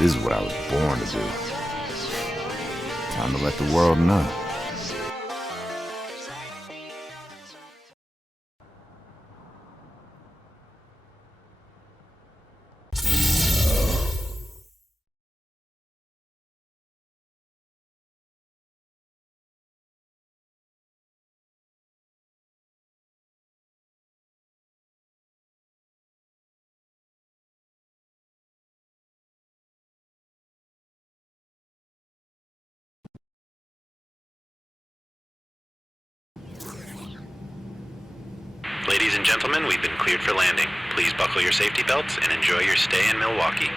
This is what I was born to do. Time to let the world know. Ladies and gentlemen, we've been cleared for landing. Please buckle your safety belts and enjoy your stay in Milwaukee.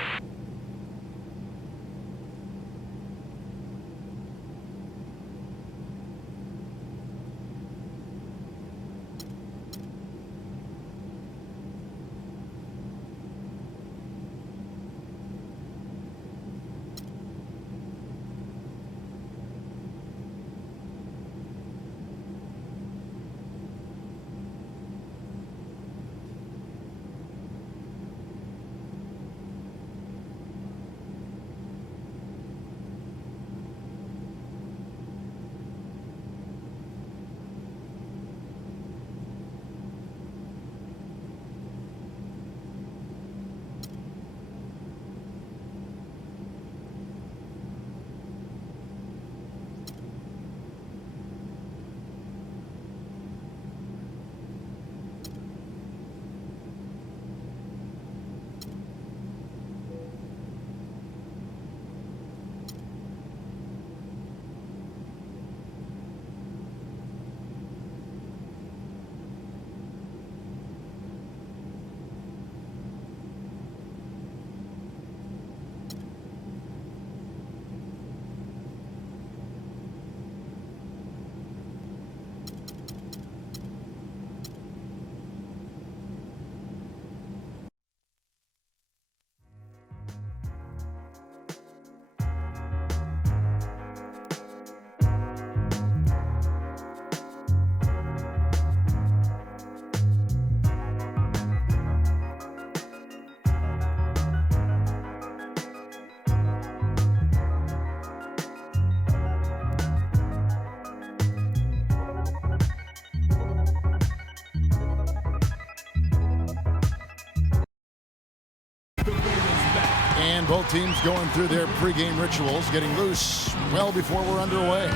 And both teams going through their pregame rituals, getting loose well before we're underway.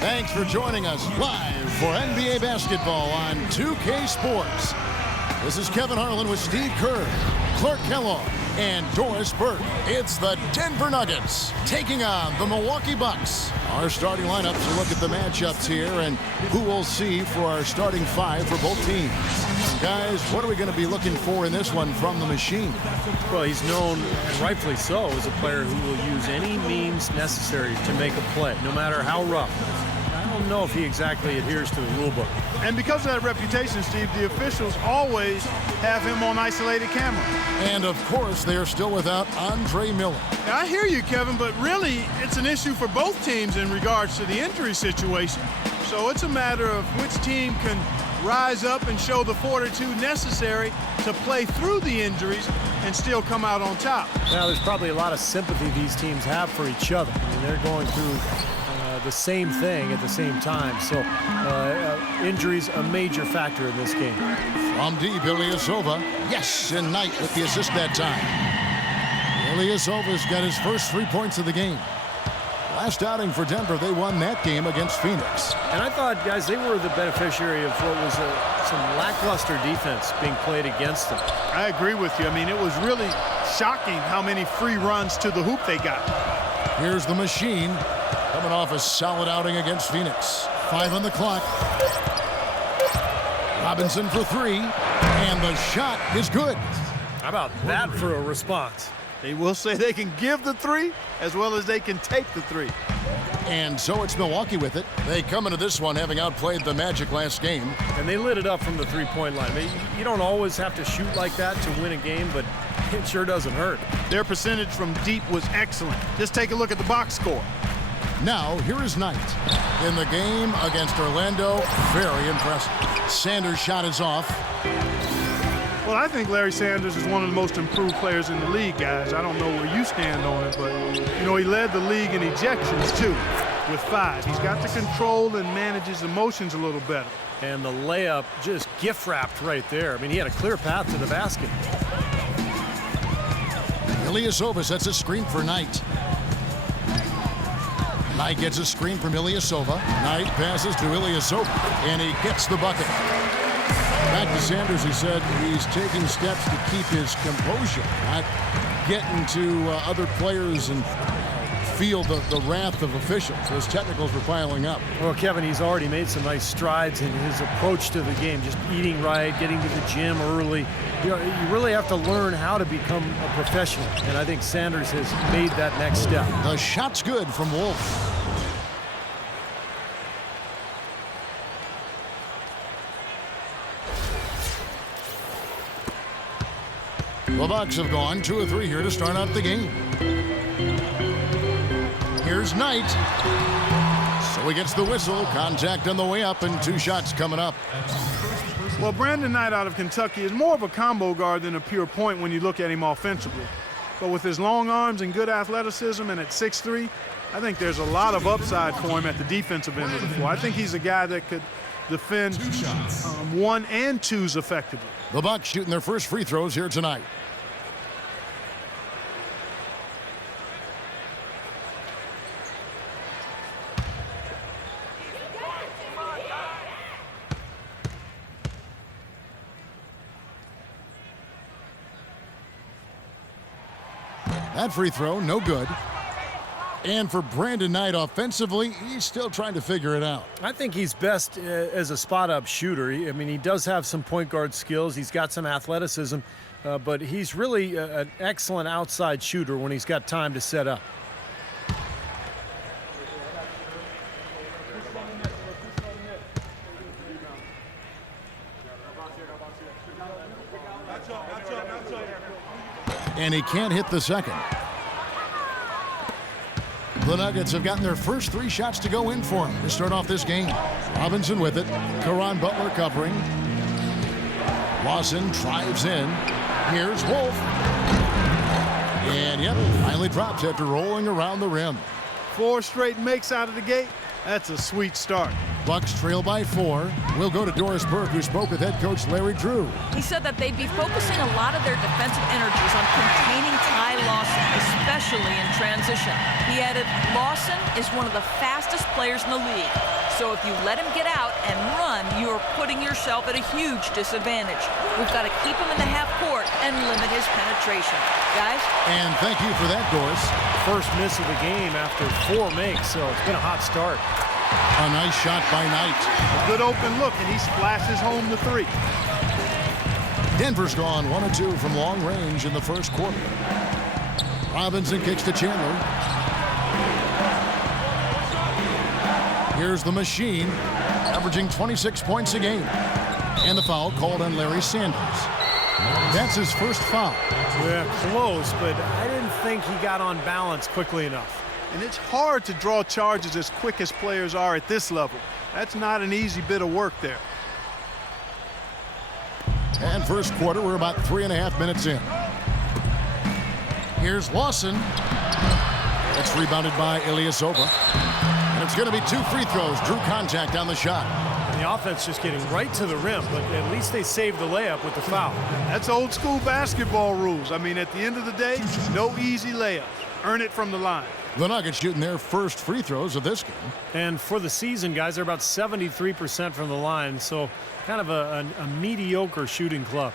Thanks for joining us live for NBA basketball on 2K Sports. This is Kevin Harlan with Steve Kerr, Clark Kellogg, and Doris Burke. It's the Denver Nuggets taking on the Milwaukee Bucks. Our starting lineups, a look at the matchups here and who we'll see for our starting five for both teams. Guys, what are we going to be looking for in this one from the machine? Well, he's known, and rightfully so, as a player who will use any means necessary to make a play, no matter how rough. I don't know if he exactly adheres to the rule book. And because of that reputation, Steve, the officials always have him on isolated camera. And, of course, they are still without Andre Miller. Now, I hear you, Kevin, but really it's an issue for both teams in regards to the injury situation. So it's a matter of which team can rise up and show the fortitude necessary to play through the injuries and still come out on top. Now, there's probably a lot of sympathy these teams have for each other. I mean, they're going through the same thing at the same time. So injuries a major factor in this game. From deep, Ilyasova. Yes, and Knight with the assist that time. Ilyasova's got his first 3 points of the game. Last outing for Denver, they won that game against Phoenix. And I thought, guys, they were the beneficiary of what was some lackluster defense being played against them. I agree with you. I mean, it was really shocking how many free runs to the hoop they got. Here's the machine coming off a solid outing against Phoenix. 5 on the clock. Robinson for 3, and the shot is good. How about that for a response? They will say they can give the 3 as well as they can take the 3. And so it's Milwaukee with it. They come into this one having outplayed the Magic last game. And they lit it up from the three-point line. You don't always have to shoot like that to win a game, but it sure doesn't hurt. Their percentage from deep was excellent. Just take a look at the box score. Now, here is Knight. In the game against Orlando, very impressive. Sanders' shot is off. Well, I think Larry Sanders is one of the most improved players in the league, guys. I don't know where you stand on it, but, you know, he led the league in ejections, too, with 5. He's got to control and manage his emotions a little better. And the layup just gift-wrapped right there. I mean, he had a clear path to the basket. Ilyasova sets a screen for Knight. Knight gets a screen from Ilyasova. Knight passes to Ilyasova, and he gets the bucket. Back to Sanders, who said he's taking steps to keep his composure, not getting to other players and feel the wrath of officials. Those technicals were piling up. Well, Kevin, he's already made some nice strides in his approach to the game, just eating right, getting to the gym early. You know, you really have to learn how to become a professional, and I think Sanders has made that next step. The shot's good from Wolf. The Bucks have gone 2 of 3 here to start out the game. Here's Knight. So he gets the whistle. Contact on the way up, and 2 shots coming up. Well, Brandon Knight out of Kentucky is more of a combo guard than a pure point when you look at him offensively. But with his long arms and good athleticism and at 6'3", I think there's a lot of upside for him at the defensive end of the floor. I think he's a guy that could defend 1 and 2s effectively. The Bucks shooting their first free throws here tonight. That free throw, no good. And for Brandon Knight offensively, he's still trying to figure it out. I think he's best as a spot-up shooter. I mean, he does have some point guard skills. He's got some athleticism, but he's really an excellent outside shooter when he's got time to set up. And he can't hit the second. The Nuggets have gotten their first 3 shots to go in for him to start off this game. Robinson with it. Caron Butler covering. Lawson drives in. Here's Wolf. And, yep, finally drops after rolling around the rim. 4 straight makes out of the gate. That's a sweet start. Bucks trail by 4. We'll go to Doris Burke, who spoke with head coach Larry Drew. He said that they'd be focusing a lot of their defensive energies on containing Ty Lawson, especially in transition. He added, Lawson is one of the fastest players in the league. So if you let him get out and run, you're putting yourself at a huge disadvantage. We've got to keep him in the half court and limit his penetration. Guys? And thank you for that, Doris. First miss of the game after 4 makes, so it's been a hot start. A nice shot by Knight. A good open look, and he splashes home the 3. Denver's gone 1 of 2 from long range in the first quarter. Robinson kicks to Chandler. Here's the machine, averaging 26 points a game. And the foul called on Larry Sanders. That's his first foul. Yeah, close, but I didn't think he got on balance quickly enough. And it's hard to draw charges as quick as players are at this level. That's not an easy bit of work there. And first quarter, we're about 3.5 minutes in. Here's Lawson. It's rebounded by Ilyasova. And it's going to be 2 free throws. Drew contact on the shot. The offense just getting right to the rim, but at least they saved the layup with the foul. That's old school basketball rules. I mean, at the end of the day, no easy layups. Earn it from the line. The Nuggets shooting their first free throws of this game. And for the season, guys, they're about 73% from the line, so kind of a mediocre shooting club.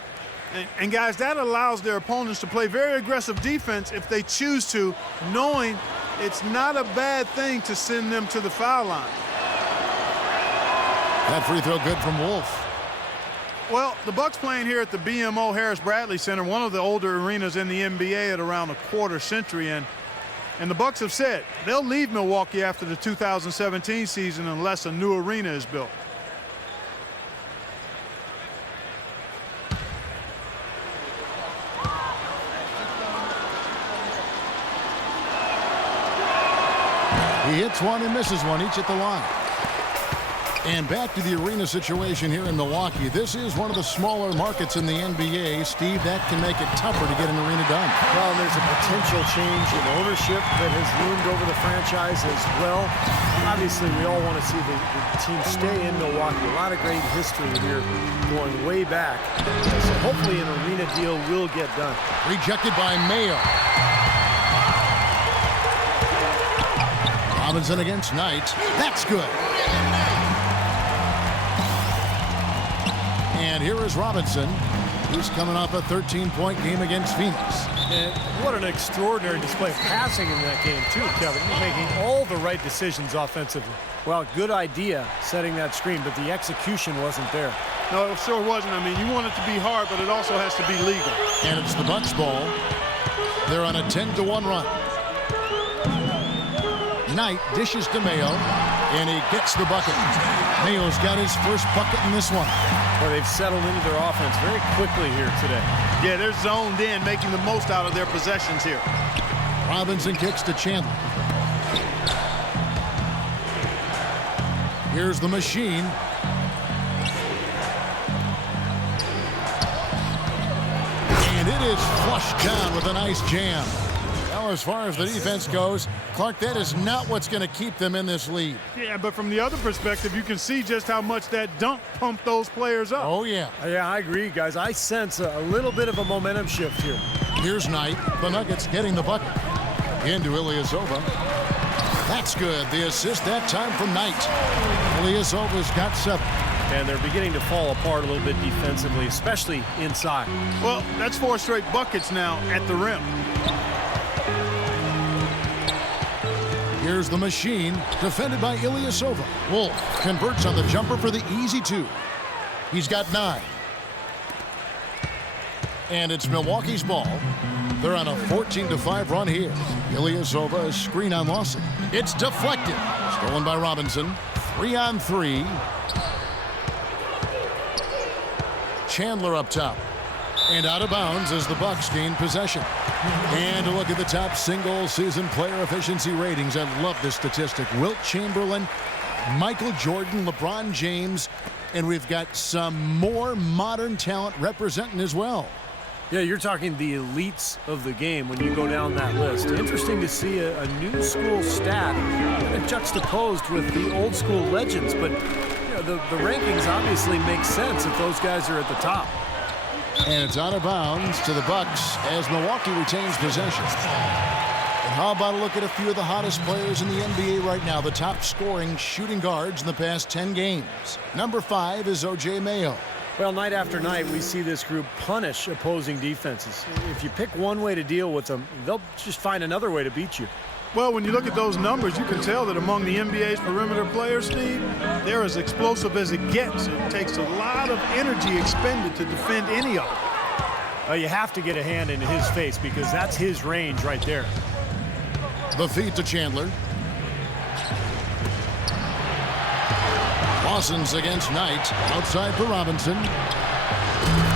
And guys, that allows their opponents to play very aggressive defense if they choose to, knowing it's not a bad thing to send them to the foul line. That free throw good from Wolf. Well, the Bucks playing here at the BMO Harris Bradley Center, one of the older arenas in the NBA at around a quarter century. And the Bucks have said they'll leave Milwaukee after the 2017 season unless a new arena is built. He hits one and misses one, each at the line. And back to the arena situation here in Milwaukee. This is one of the smaller markets in the NBA. Steve, that can make it tougher to get an arena done. Well, there's a potential change in ownership that has loomed over the franchise as well. Obviously, we all want to see the team stay in Milwaukee. A lot of great history here going way back. So hopefully an arena deal will get done. Rejected by Mayo. Robinson against Knight. That's good. And here is Robinson. He's coming off a 13-point game against Phoenix. And what an extraordinary display of passing in that game, too, Kevin. He's making all the right decisions offensively. Well, good idea setting that screen, but the execution wasn't there. No, it sure wasn't. I mean, you want it to be hard, but it also has to be legal. And it's the Bucks ball. They're on a 10-1 run. Knight dishes to Mayo, and he gets the bucket. Mayo's got his first bucket in this one. Well, they've settled into their offense very quickly here today. Yeah, they're zoned in, making the most out of their possessions here. Robinson kicks to Chandler. Here's the machine. And it is flushed down with a nice jam. Now, as far as the defense goes, Clark, that is not what's going to keep them in this lead. Yeah, but from the other perspective, you can see just how much that dunk pumped those players up. Oh, yeah. Yeah, I agree, guys. I sense a little bit of a momentum shift here. Here's Knight. The Nuggets getting the bucket. Into Ilyasova. That's good. The assist that time from Knight. Ilyasova's got 7. And they're beginning to fall apart a little bit defensively, especially inside. Well, that's 4 straight buckets now at the rim. Here's the machine, defended by Ilyasova. Wolf converts on the jumper for the easy 2. He's got 9. And it's Milwaukee's ball. They're on a 14-5 run here. Ilyasova, a screen on Lawson. It's deflected. Stolen by Robinson. 3-on-3. Chandler up top. And out of bounds as the Bucks gain possession. And a look at the top single-season player efficiency ratings. I love this statistic. Wilt Chamberlain, Michael Jordan, LeBron James, and we've got some more modern talent representing as well. Yeah, you're talking the elites of the game when you go down that list. Interesting to see a new school stat juxtaposed with the old school legends, but you know, the rankings obviously make sense if those guys are at the top. And it's out of bounds to the Bucks as Milwaukee retains possession. And how about a look at a few of the hottest players in the NBA right now, the top scoring shooting guards in the past 10 games. Number 5 is O.J. Mayo. Well, night after night, we see this group punish opposing defenses. If you pick one way to deal with them, they'll just find another way to beat you. Well, when you look at those numbers, you can tell that among the NBA's perimeter players, Steve, they're as explosive as it gets. It takes a lot of energy expended to defend any of them. You have to get a hand into his face because that's his range right there. The feed to Chandler. Lawson's against Knight. Outside for Robinson.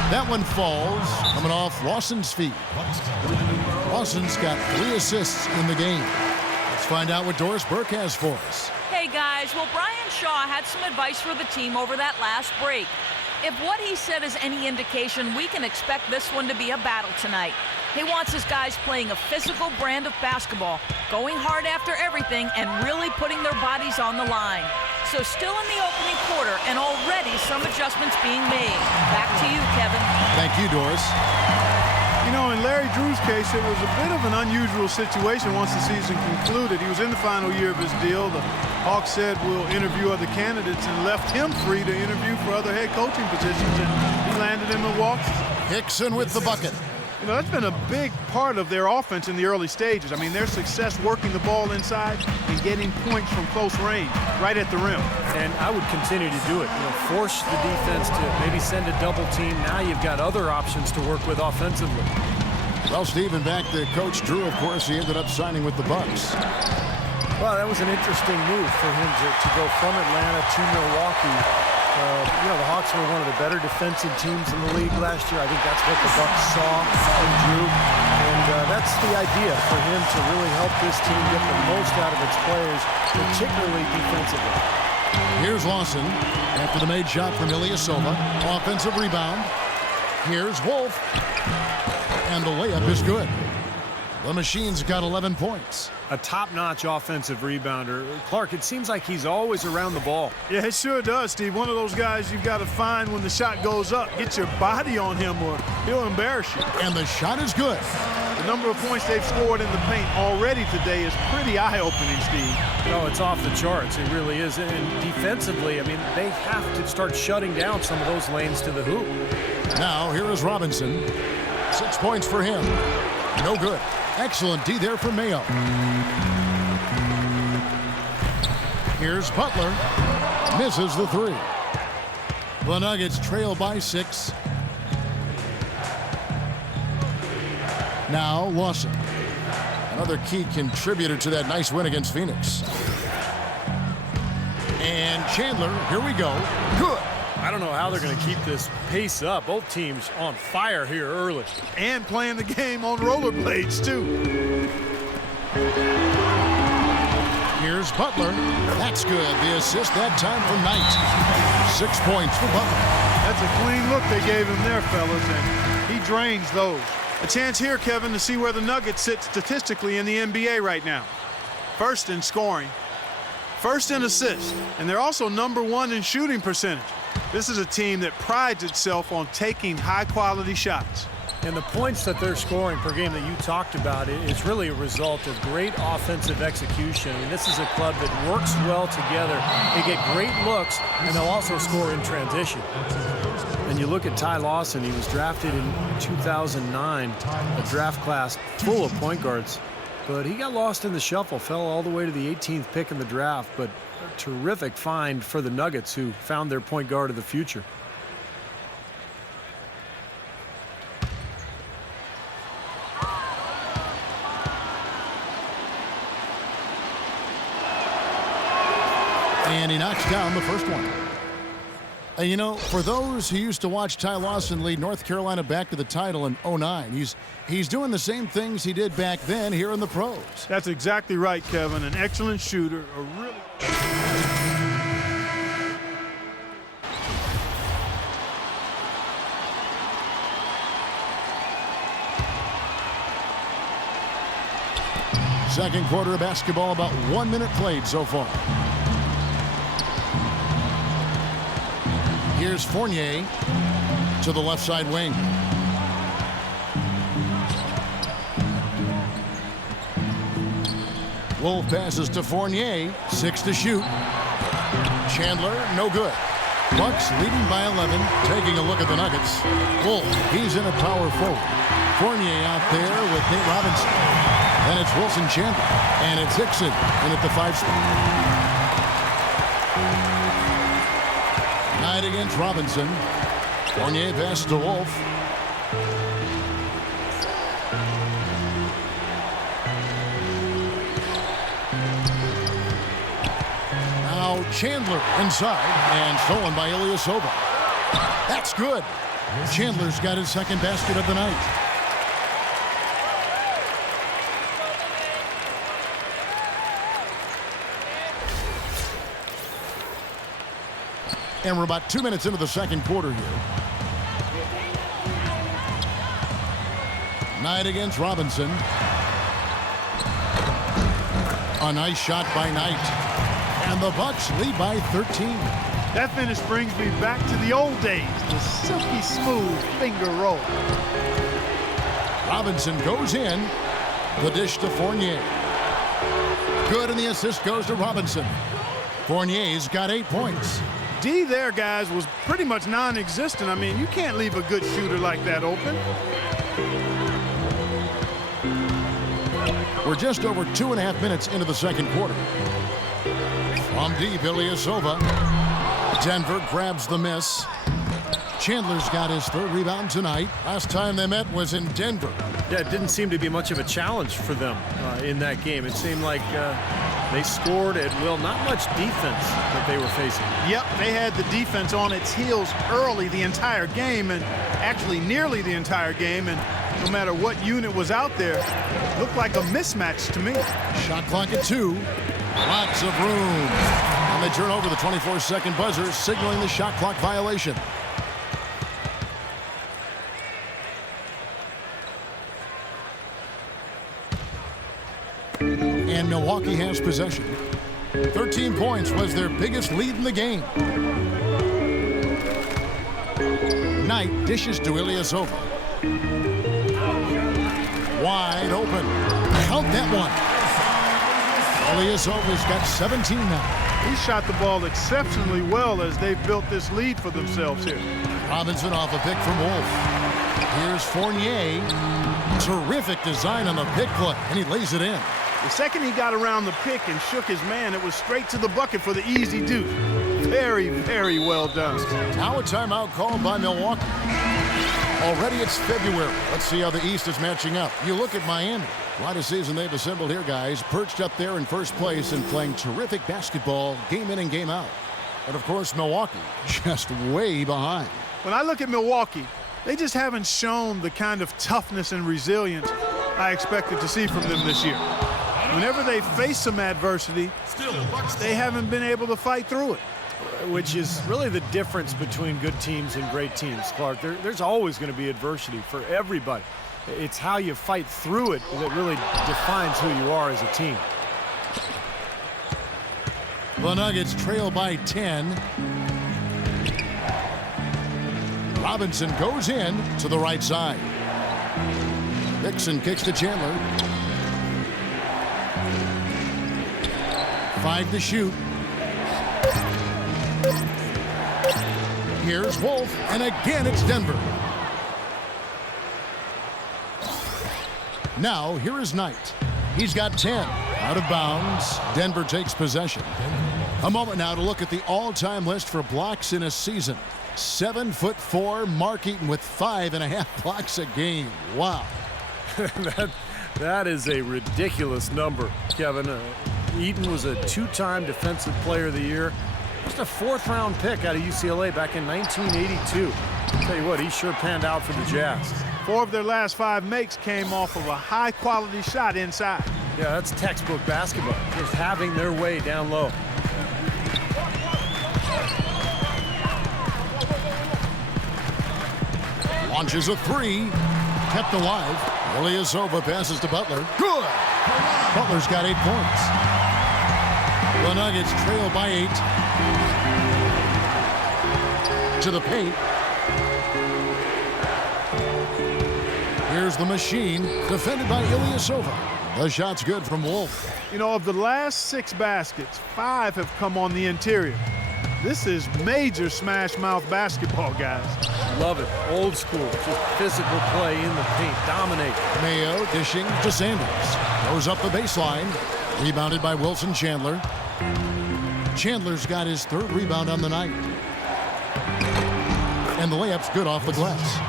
That one falls. Coming off Lawson's feet. Lawson's got 3 assists in the game. Let's find out what Doris Burke has for us. Hey, guys. Well, Brian Shaw had some advice for the team over that last break. If what he said is any indication, we can expect this one to be a battle tonight. He wants his guys playing a physical brand of basketball, going hard after everything, and really putting their bodies on the line. So still in the opening quarter, and already some adjustments being made. Back to you, Kevin. Thank you, Doris. You know, in Larry Drew's case, it was a bit of an unusual situation once the season concluded. He was in the final year of his deal. The Hawks said we'll interview other candidates and left him free to interview for other head coaching positions, and he landed in Milwaukee. Hickson with the bucket. You know, that's been a big part of their offense in the early stages. I mean, their success working the ball inside and getting points from close range, right at the rim. And I would continue to do it. You know, force the defense to maybe send a double team. Now you've got other options to work with offensively. Well, Stephen, back to Coach Drew, of course, he ended up signing with the Bucks. Well, that was an interesting move for him to go from Atlanta to Milwaukee. You know, the Hawks were one of the better defensive teams in the league last year. I think that's what the Bucks saw in Drew. And that's the idea for him to really help this team get the most out of its players, particularly defensively. Here's Lawson after the made shot from Ilyasova. Offensive rebound. Here's Wolf. And the layup is good. The Machine's got 11 points. A top-notch offensive rebounder. Clark, it seems like he's always around the ball. Yeah, it sure does, Steve. One of those guys you've got to find when the shot goes up. Get your body on him or he'll embarrass you. And the shot is good. The number of points they've scored in the paint already today is pretty eye-opening, Steve. No, it's off the charts. It really is. And defensively, I mean, they have to start shutting down some of those lanes to the hoop. Now, here is Robinson. 6 points for him. No good. Excellent D there for Mayo. Here's Butler. Misses the three. The Nuggets trail by 6. Now Lawson. Another key contributor to that nice win against Phoenix. And Chandler, here we go. Good. I don't know how they're going to keep this pace up. Both teams on fire here early. And playing the game on rollerblades, too. Here's Butler. That's good. The assist that time for Knight. 6 points for Butler. That's a clean look they gave him there, fellas, and he drains those. A chance here, Kevin, to see where the Nuggets sit statistically in the NBA right now. First in scoring, first in assists, and they're also #1 in shooting percentage. This is a team that prides itself on taking high-quality shots. And the points that they're scoring per game that you talked about is really a result of great offensive execution. I mean, this is a club that works well together. They get great looks, and they'll also score in transition. And you look at Ty Lawson, he was drafted in 2009, a draft class full of point guards. But he got lost in the shuffle, fell all the way to the 18th pick in the draft. But a terrific find for the Nuggets, who found their point guard of the future. And he knocks down the first one. You know, for those who used to watch Ty Lawson lead North Carolina back to the title in '09, he's doing the same things he did back then here in the pros. That's exactly right, Kevin. An excellent shooter, a really... Second quarter of basketball, about 1 minute played so far. Here's Fournier to the left side wing. Wolf passes to Fournier. 6 to shoot. Chandler, no good. Bucks leading by 11, taking a look at the Nuggets. Wolf, he's in a power forward. Fournier out there with Nate Robinson. Then it's Wilson Chandler. And it's Hickson in at the 5 spot. Knight against Robinson. Fournier pass to Wolf. Now Chandler inside and stolen by Ilyasova. That's good. Chandler's got his second basket of the night. And we're about 2 minutes into the second quarter here. Knight against Robinson. A nice shot by Knight. And the Bucks lead by 13. That finish brings me back to the old days, the silky smooth finger roll. Robinson goes in. The dish to Fournier. Good, and the assist goes to Robinson. Fournier's got 8 points. D there, guys, was pretty much non-existent. I mean, you can't leave a good shooter like that open. We're just over 2.5 minutes into the second quarter. From deep, Ilyasova. Denver grabs the miss. Chandler's got his 3rd rebound tonight. Last time they met was in Denver. Yeah, it didn't seem to be much of a challenge for them in that game. It seemed like they scored at will. Not much defense that they were facing. Yep, they had the defense on its heels early the entire game, and actually nearly the entire game, and no matter what unit was out there, it looked like a mismatch to me. Shot clock at 2. Lots of room. And they turn over the 24-second buzzer, signaling the shot clock violation. And Milwaukee has possession. 13 points was their biggest lead in the game. Knight dishes to Ilyasova. Wide open. Count that one. Ilyasova's got 17 now. He shot the ball exceptionally well as they've built this lead for themselves here. Robinson off a pick from Wolf. Here's Fournier. Terrific design on the pick play, and he lays it in. The second he got around the pick and shook his man, it was straight to the bucket for the easy deuce. Very, very well done. Now a timeout called by Milwaukee. Already it's February. Let's see how the East is matching up. You look at Miami. What a season they've assembled here, guys. Perched up there in first place and playing terrific basketball game in and game out. And, of course, Milwaukee just way behind. When I look at Milwaukee, they just haven't shown the kind of toughness and resilience I expected to see from them this year. Whenever they face some adversity, they haven't been able to fight through it. Which is really the difference between good teams and great teams, Clark. There's always going to be adversity for everybody. It's how you fight through it that really defines who you are as a team. The Nuggets trail by 10. Robinson goes in to the right side. Dixon kicks to Chandler. 5 to shoot. Here's Wolf, and again it's Denver. Now, here is Knight. He's got 10. Out of bounds. Denver takes possession. A moment now to look at the all-time list for blocks in a season. 7'4" Mark Eaton with 5.5 blocks a game. Wow. That is a ridiculous number, Kevin. Eaton was a 2-time Defensive Player of the Year. Just a 4th-round pick out of UCLA back in 1982. I'll tell you what, he sure panned out for the Jazz. 4 of their last 5 makes came off of a high-quality shot inside. Yeah, that's textbook basketball, just having their way down low. Launches a 3. Kept alive. Ilyasova passes to Butler. Good! Butler's got 8 points. The Nuggets trail by 8. To the paint. Here's the machine, defended by Ilyasova. The shot's good from Wolf. You know, of the last 6 baskets, 5 have come on the interior. This is major smash-mouth basketball, guys. Love it. Old school. Just physical play in the paint. Dominate. Mayo dishing to Sanders. Goes up the baseline. Rebounded by Wilson Chandler. Chandler's got his 3rd rebound on the night. And the layup's good off the glass.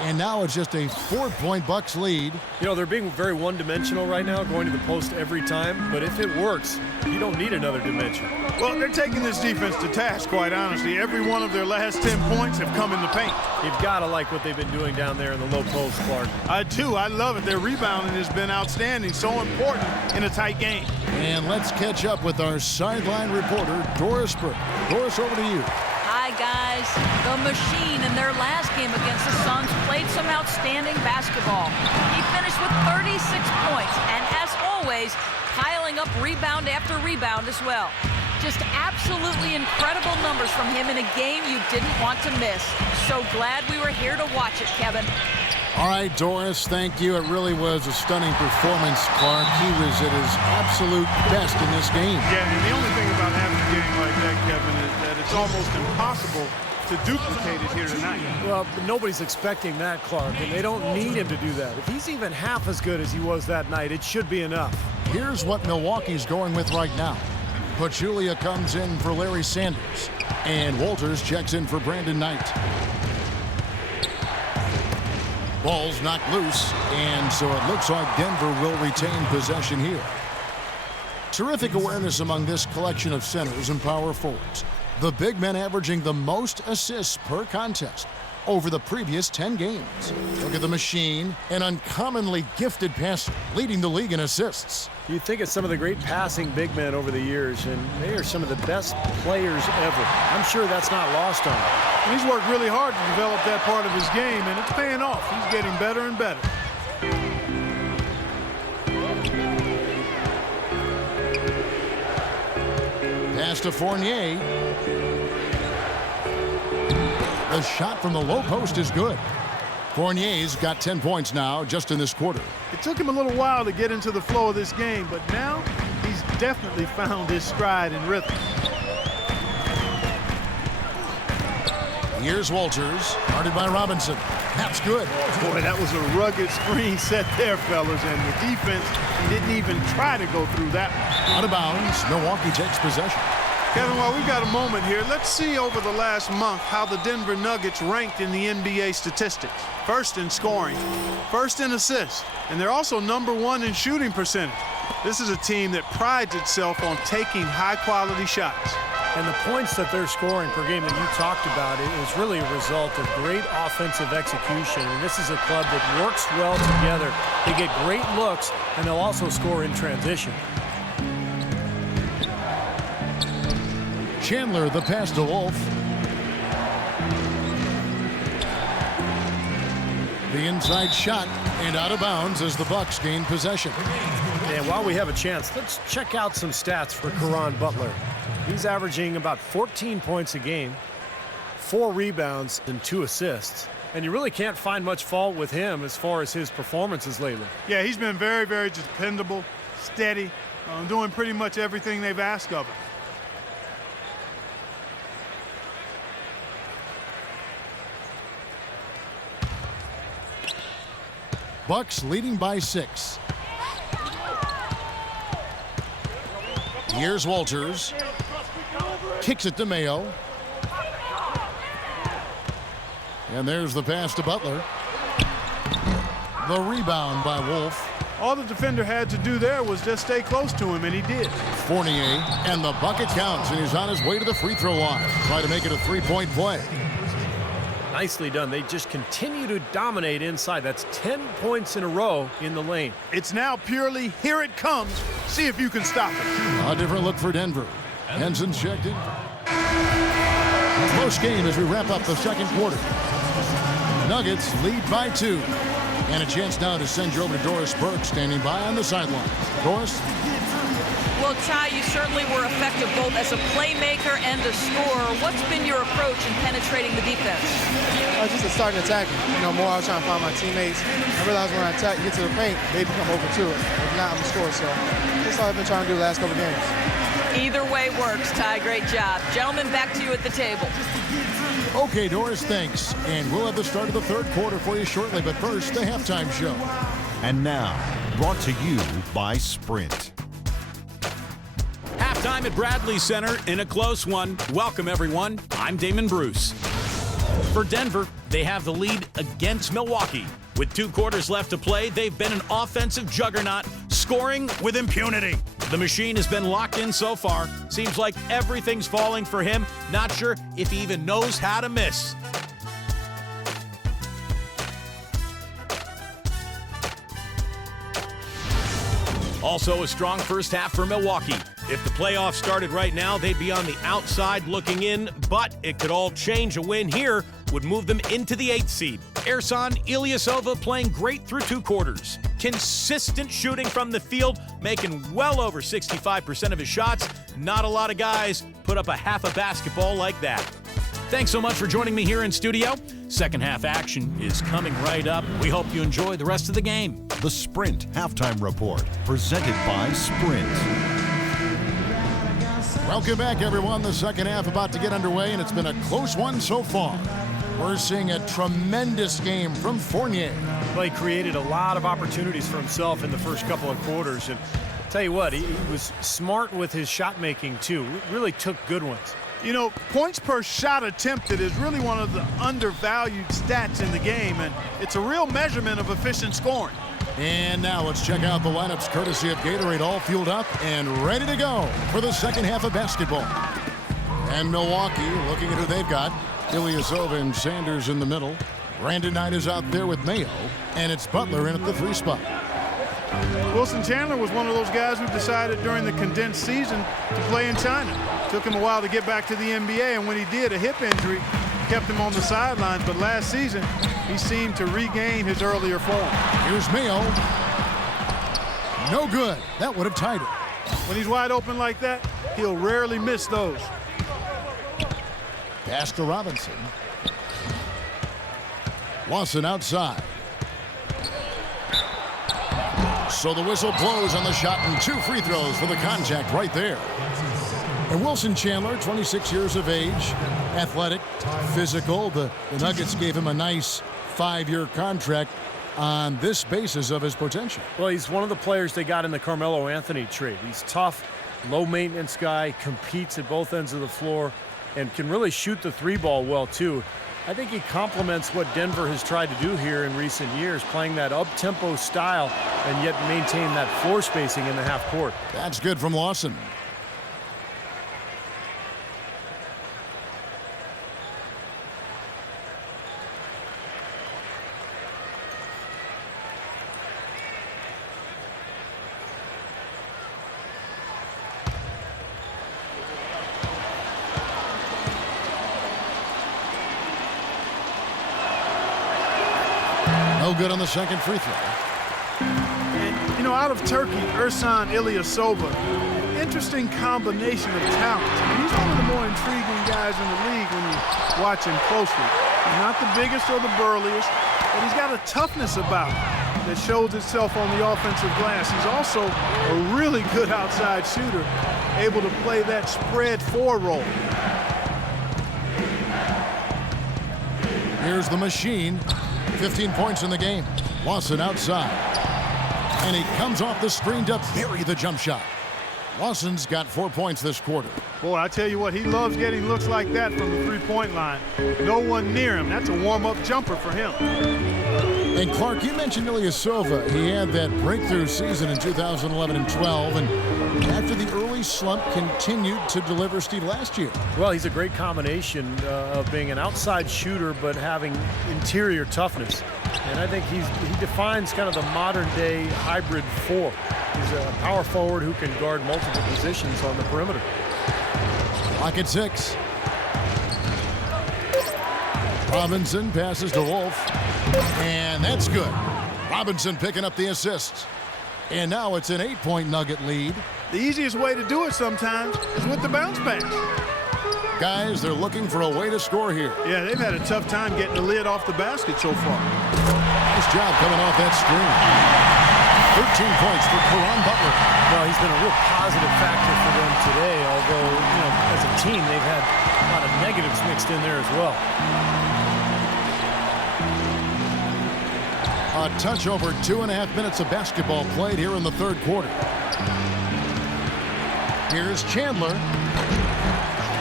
And now it's just a 4-point Bucks lead. You know, they're being very one-dimensional right now, going to the post every time. But if it works, you don't need another dimension. Well, they're taking this defense to task, quite honestly. Every one of their last 10 points have come in the paint. You've got to like what they've been doing down there in the low post, Clark. I do. I love it. Their rebounding has been outstanding. So important in a tight game. And let's catch up with our sideline reporter, Doris Burke. Doris, over to you. Hi, guys. The Machine in their last game against the Suns played some outstanding basketball. He finished with 36 points, and as always, piling up rebound after rebound as well. Just absolutely incredible numbers from him in a game you didn't want to miss. So glad we were here to watch it, Kevin. All right, Doris, thank you. It really was a stunning performance, Clark. He was at his absolute best in this game. Yeah, and the only thing about having a game like that, Kevin, is that it's almost impossible to duplicate it here tonight. Well, nobody's expecting that, Clark, and they don't need him to do that. If he's even half as good as he was that night, it should be enough. Here's what Milwaukee's going with right now. Pachulia comes in for Larry Sanders, and Walters checks in for Brandon Knight. Ball's knocked loose, and so it looks like Denver will retain possession here. Terrific awareness among this collection of centers and power forwards. The big men averaging the most assists per contest over the previous 10 games. Look at the Machine, an uncommonly gifted passer, leading the league in assists. You think of some of the great passing big men over the years, and they are some of the best players ever. I'm sure that's not lost on him. And he's worked really hard to develop that part of his game, and it's paying off. He's getting better and better. Pass to Fournier. The shot from the low post is good. Fournier's got 10 points now just in this quarter. It took him a little while to get into the flow of this game, but now he's definitely found his stride and rhythm. Here's Walters, guarded by Robinson. That's good. Boy, that was a rugged screen set there, fellas, and the defense didn't even try to go through that one. Out of bounds, Milwaukee takes possession. Kevin, while we've got a moment here, let's see over the last month how the Denver Nuggets ranked in the NBA statistics. First in scoring, first in assists, and they're also #1 in shooting percentage. This is a team that prides itself on taking high-quality shots. And the points that they're scoring per game that you talked about is really a result of great offensive execution. And this is a club that works well together. They get great looks, and they'll also score in transition. Chandler, the pass to Wolf. The inside shot, and out of bounds as the Bucks gain possession. And while we have a chance, let's check out some stats for Caron Butler. He's averaging about 14 points a game, 4 rebounds, and 2 assists. And you really can't find much fault with him as far as his performances lately. Yeah, he's been very, very dependable, steady, doing pretty much everything they've asked of him. Bucks leading by 6. Here's Walters. Kicks it to Mayo. And there's the pass to Butler. The rebound by Wolf. All the defender had to do there was just stay close to him, and he did. Fournier, and the bucket counts, and he's on his way to the free throw line. Try to make it a 3-point play. Nicely done. They just continue to dominate inside. That's 10 points in a row in the lane. It's now purely, here it comes. See if you can stop it. A different look for Denver. Henson's checked in. Close game as we wrap up the second quarter. Nuggets lead by 2. And a chance now to send you over to Doris Burke, standing by on the sideline. Doris? Well, Ty, you certainly were effective both as a playmaker and a scorer. What's been your approach in penetrating the defense? Just to start attacking. More I was trying to find my teammates. I realized when I attack, get to the paint, they become open to it. If not, I'm a scorer. So that's all I've been trying to do the last couple games. Either way works, Ty. Great job. Gentlemen, back to you at the table. Okay, Doris, thanks. And we'll have the start of the third quarter for you shortly. But first, the halftime show. And now, brought to you by Sprint. Halftime at Bradley Center in a close one. Welcome, everyone. I'm Damon Bruce. For Denver, they have the lead against Milwaukee. With 2 quarters left to play, they've been an offensive juggernaut, scoring with impunity. The Machine has been locked in so far. Seems like everything's falling for him. Not sure if he even knows how to miss. Also a strong first half for Milwaukee. If the playoffs started right now, they'd be on the outside looking in, but it could all change. A win here would move them into the 8th seed. Ersan Ilyasova playing great through 2 quarters. Consistent shooting from the field, making well over 65% of his shots. Not a lot of guys put up a half a basketball like that. Thanks so much for joining me here in studio. Second half action is coming right up. We hope you enjoy the rest of the game. The Sprint Halftime Report, presented by Sprint. Welcome back, everyone. The second half about to get underway, and it's been a close one so far. We're seeing a tremendous game from Fournier. Well, he created a lot of opportunities for himself in the first couple of quarters. And I'll tell you what, he was smart with his shot making, too. Really took good ones. You know, points per shot attempted is really one of the undervalued stats in the game, and it's a real measurement of efficient scoring. And now let's check out the lineups courtesy of Gatorade, all fueled up and ready to go for the second half of basketball. And Milwaukee looking at who they've got. Ilyasova and Sanders in the middle. Brandon Knight is out there with Mayo, and it's Butler in at the 3 spot. Wilson Chandler was one of those guys who decided during the condensed season to play in China. Took him a while to get back to the NBA, and when he did, a hip injury kept him on the sidelines. But last season, he seemed to regain his earlier form. Here's Mayo. No good. That would have tied it. When he's wide open like that, he'll rarely miss those. Pass to Robinson. Lawson outside. So the whistle blows on the shot, and 2 free throws for the contact right there. And Wilson Chandler, 26 years of age, athletic, physical. The Nuggets gave him a nice 5-year contract on this basis of his potential. Well, he's one of the players they got in the Carmelo Anthony trade. He's tough, low-maintenance guy, competes at both ends of the floor, and can really shoot the 3-ball well, too. I think he complements what Denver has tried to do here in recent years, playing that up-tempo style and yet maintain that floor spacing in the half court. That's good from Lawson. No good on the second free throw. And, you know, out of Turkey, Ersan Ilyasova, interesting combination of talent. He's one of the more intriguing guys in the league when you watch him closely. He's not the biggest or the burliest, but he's got a toughness about him that shows itself on the offensive glass. He's also a really good outside shooter, able to play that spread 4 role. Here's the machine. 15 points in the game. Lawson outside. And he comes off the screen to bury the jump shot. Lawson's got 4 points this quarter. Boy, I tell you what, he loves getting looks like that from the 3-point line. No one near him. That's a warm-up jumper for him. And Clark, you mentioned Ilyasova. He had that breakthrough season in 2011 and 12, and after the early slump, continued to deliver steal last year. Well, he's a great combination of being an outside shooter but having interior toughness. And I think he defines kind of the modern-day hybrid 4. He's a power forward who can guard multiple positions on the perimeter. Clock at 6. Robinson passes to Wolf. And that's good. Robinson picking up the assists. And now it's an 8-point Nugget lead. The easiest way to do it sometimes is with the bounce pass. Guys, they're looking for a way to score here. Yeah, they've had a tough time getting the lid off the basket so far. Nice job coming off that screen. 13 points for Caron Butler. Well, he's been a real positive factor for them today, although, you know, as a team, they've had a lot of negatives mixed in there as well. A touch over 2.5 minutes of basketball played here in the third quarter. Here's Chandler.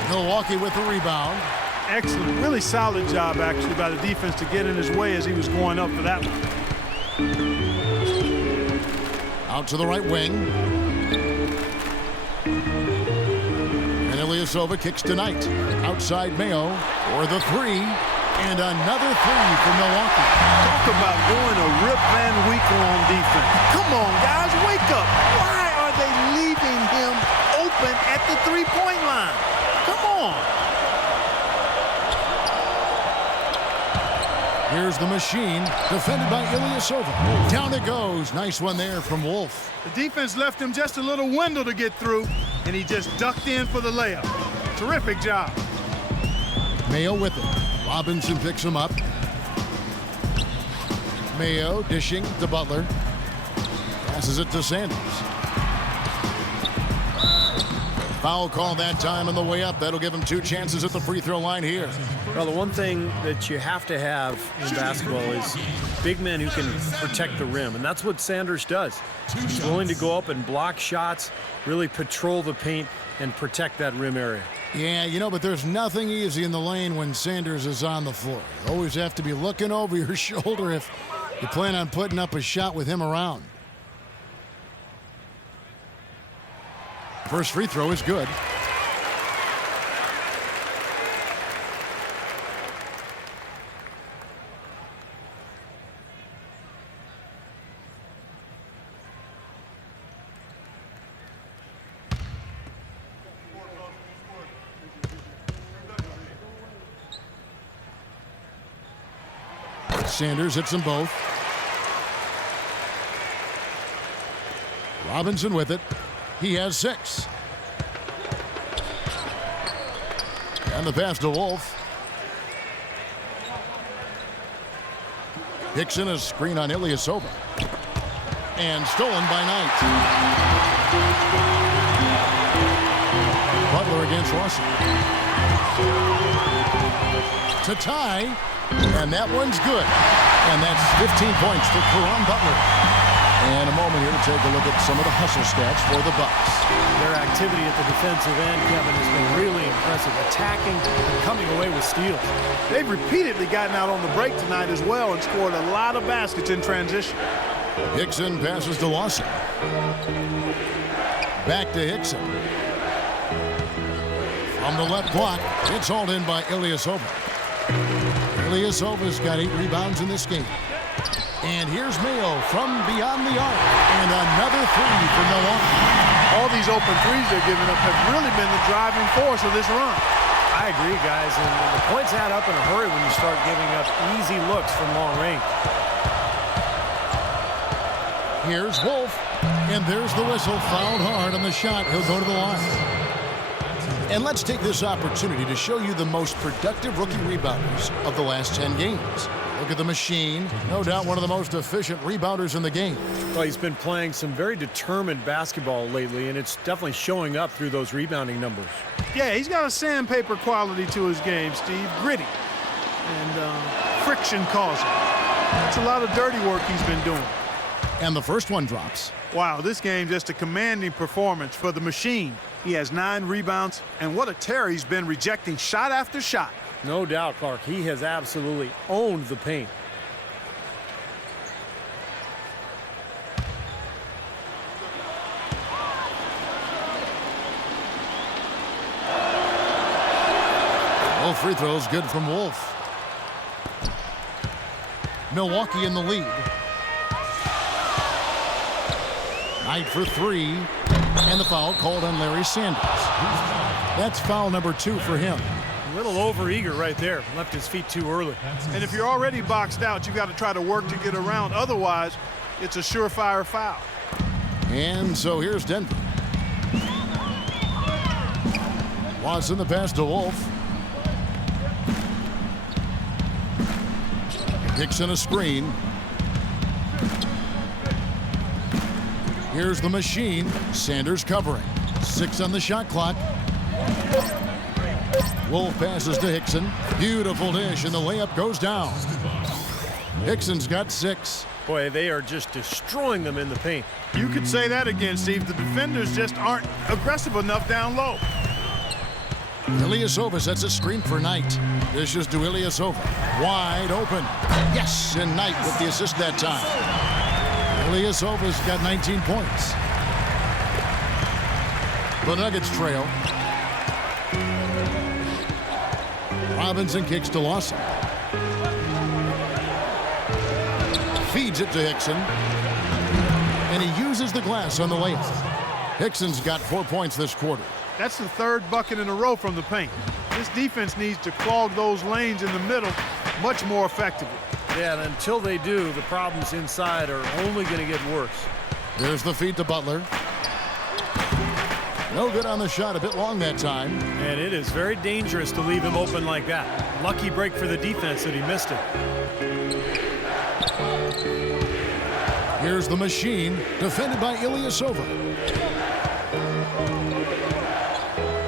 Milwaukee with the rebound. Excellent, really solid job actually by the defense to get in his way as he was going up for that one. Out to the right wing. And Ilyasova kicks to Knight. Outside Mayo for the 3. And another 3 for Milwaukee. Talk about going a Rip Van Winkle on defense. Come on, guys, wake up. Why are they leaving him open? the three-point line. Come on. Here's the machine, defended by Ilyasova. Down it goes. Nice one there from Wolf. The defense left him just a little window to get through, and he just ducked in for the layup. Terrific job. Mayo with it. Robinson picks him up. Mayo dishing to Butler. Passes it to Sanders. Foul call that time on the way up. That'll give him 2 chances at the free throw line here. Well, the one thing that you have to have in basketball is big men who can protect the rim, and that's what Sanders does. He's willing to go up and block shots, really patrol the paint, and protect that rim area. Yeah, you know, but there's nothing easy in the lane when Sanders is on the floor. You always have to be looking over your shoulder if you plan on putting up a shot with him around. First free throw is good. Sanders hits them both. Robinson with it. He has 6. And the pass to Wolf. Hickson a screen on Ilyasova. And stolen by Knight. Butler against Russell. To tie. And that one's good. And that's 15 points for Caron Butler. And a moment here to take a look at some of the hustle stats for the Bucks. Their activity at the defensive end, Kevin, has been really impressive. Attacking and coming away with steals. They've repeatedly gotten out on the break tonight as well and scored a lot of baskets in transition. Hickson passes to Lawson. Back to Hickson. From the left block, it's hauled in by Ilyasova. Ilyasova's got 8 rebounds in this game. And here's Mayo from beyond the arc. And another 3 for Milwaukee. All these open threes they're giving up have really been the driving force of this run. I agree, guys. And the points add up in a hurry when you start giving up easy looks from long range. Here's Wolf. And there's the whistle. Fouled hard on the shot. He'll go to the line. And let's take this opportunity to show you the most productive rookie rebounders of the last 10 games. Look at the machine. No doubt one of the most efficient rebounders in the game. Well, he's been playing some very determined basketball lately, and it's definitely showing up through those rebounding numbers. Yeah, he's got a sandpaper quality to his game, Steve. Gritty. And friction causing. That's a lot of dirty work he's been doing. And the first one drops. Wow, this game just a commanding performance for the machine. He has 9 rebounds, and what a tear he's been rejecting shot after shot. No doubt, Clark. He has absolutely owned the paint. Both free throws good from Wolf. Milwaukee in the lead. Knight for 3. And the foul called on Larry Sanders. That's foul number 2 for him. A little overeager right there. Left his feet too early. And if you're already boxed out, you've got to try to work to get around. Otherwise, it's a surefire foul. And so here's Denver. Watson the pass to Wolf. Hickson a screen. Here's the machine. Sanders covering. 6 on the shot clock. Wolf passes to Hickson. Beautiful dish, and the layup goes down. Hickson's got 6. Boy, they are just destroying them in the paint. You could say that again, Steve. The defenders just aren't aggressive enough down low. Ilyasova sets a screen for Knight. Dishes to Ilyasova. Wide open. Yes, and Knight with the assist that time. Ilyasova's got 19 points. The Nuggets trail. Robinson kicks to Lawson. Feeds it to Hickson. And he uses the glass on the layup. Hickson's got 4 points this quarter. That's the third bucket in a row from the paint. This defense needs to clog those lanes in the middle much more effectively. Yeah, and until they do, the problems inside are only going to get worse. There's the feed to Butler. No good on the shot, a bit long that time. And it is very dangerous to leave him open like that. Lucky break for the defense that he missed it. Here's the machine, defended by Ilyasova.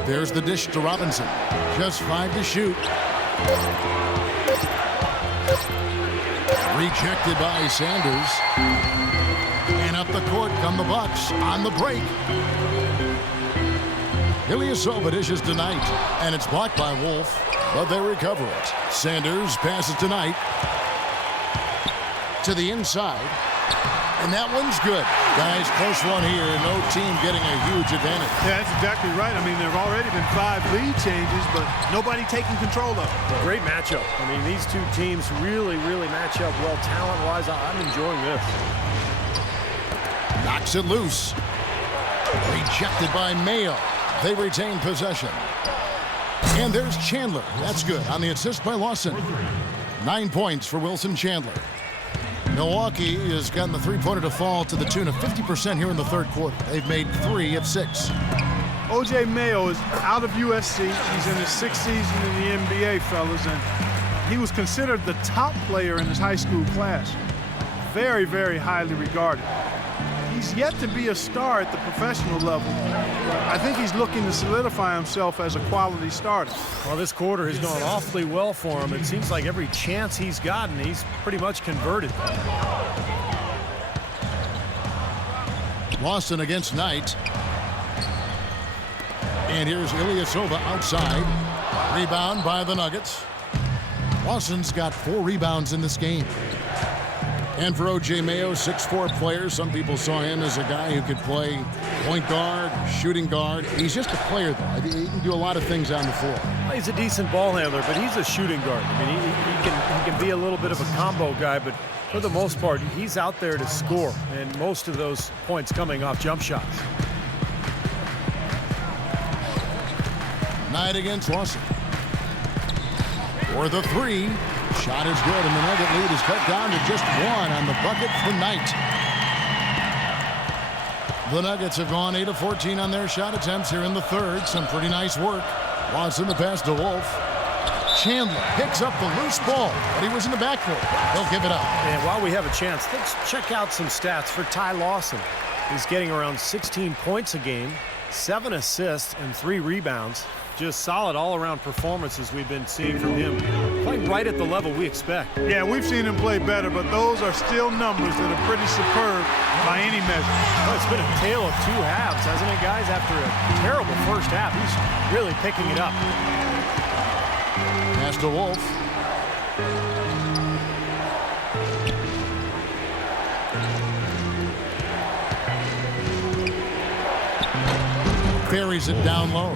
There's the dish to Robinson. Just 5 to shoot. Rejected by Sanders. And up the court come the Bucks on the break. Ilyasova dishes to Knight, and it's blocked by Wolf, but they recover it. Sanders passes to Knight. To the inside. And that one's good. Guys, close one here. No team getting a huge advantage. Yeah, that's exactly right. I mean, there have already been 5 lead changes, but nobody taking control of it. Great matchup. I mean, these two teams really match up well talent-wise. I'm enjoying this. Knocks it loose. Rejected by Mayo. They retain possession. And there's Chandler. That's good on the assist by Lawson. 9 points for Wilson Chandler. Milwaukee has gotten the three-pointer to fall to the tune of 50% here in the third quarter. They've made 3 of 6. O.J. Mayo is out of USC. He's in his 6th season in the NBA, fellas, and he was considered the top player in his high school class. Very highly regarded. He's yet to be a star at the professional level. I think he's looking to solidify himself as a quality starter. Well, this quarter has gone awfully well for him. It seems like every chance he's gotten, he's pretty much converted. Lawson against Knight. And here's Ilyasova outside. Rebound by the Nuggets. Lawson's got 4 rebounds in this game. And for O.J. Mayo, 6'4" player. Some people saw him as a guy who could play point guard, shooting guard. He's just a player, though. He can do a lot of things on the floor. He's a decent ball handler, but he's a shooting guard. I mean, he can be a little bit of a combo guy, but for the most part, he's out there to score, and most of those points coming off jump shots. Knight against Lawson. For the 3. Shot is good, and the Nugget lead is cut down to just 1 on the bucket for Knight. The Nuggets have gone 8 of 14 on their shot attempts here in the third. Some pretty nice work. Lawson the pass to Wolf. Chandler picks up the loose ball, but he was in the backcourt. They'll give it up. And while we have a chance, let's check out some stats for Ty Lawson. He's getting around 16 points a game, 7 assists, and 3 rebounds. Just solid all-around performances we've been seeing from him. Playing right at the level we expect. Yeah, we've seen him play better, but those are still numbers that are pretty superb by any measure. Well, it's been a tale of 2 halves, hasn't it, guys? After a terrible first half, he's really picking it up. Pass to Wolf. Buries it down low.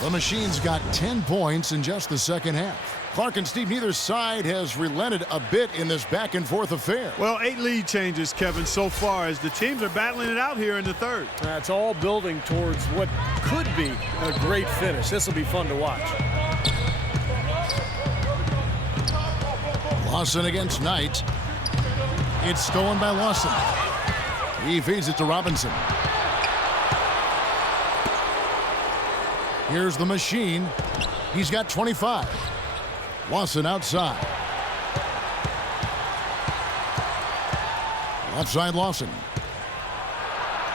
The Machine's got 10 points in just the second half. Clark and Steve, neither side has relented a bit in this back-and-forth affair. Well, 8 lead changes, Kevin, so far as the teams are battling it out here in the third. It's all building towards what could be a great finish. This will be fun to watch. Lawson against Knight. It's stolen by Lawson. He feeds it to Robinson. Here's the Machine. He's got 25. Lawson outside. Left side Lawson.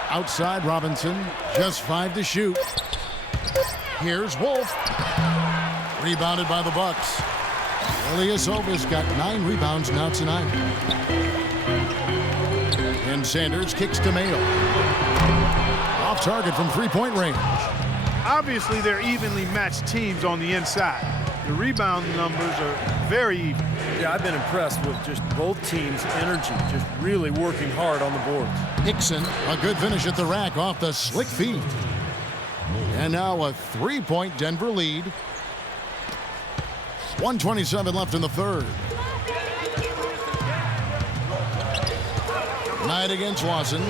Outside Robinson. Just 5 to shoot. Here's Wolf. Rebounded by the Bucks. Ilyasova's got 9 rebounds now tonight. And Sanders kicks to Mayo. Off target from 3-point range. Obviously, they're evenly matched teams on the inside. The rebound numbers are very even. Yeah, I've been impressed with just both teams' energy, just really working hard on the boards. Hickson, a good finish at the rack off the slick feed. And now a 3-point Denver lead. 1:27 left in the third. Knight against Lawson.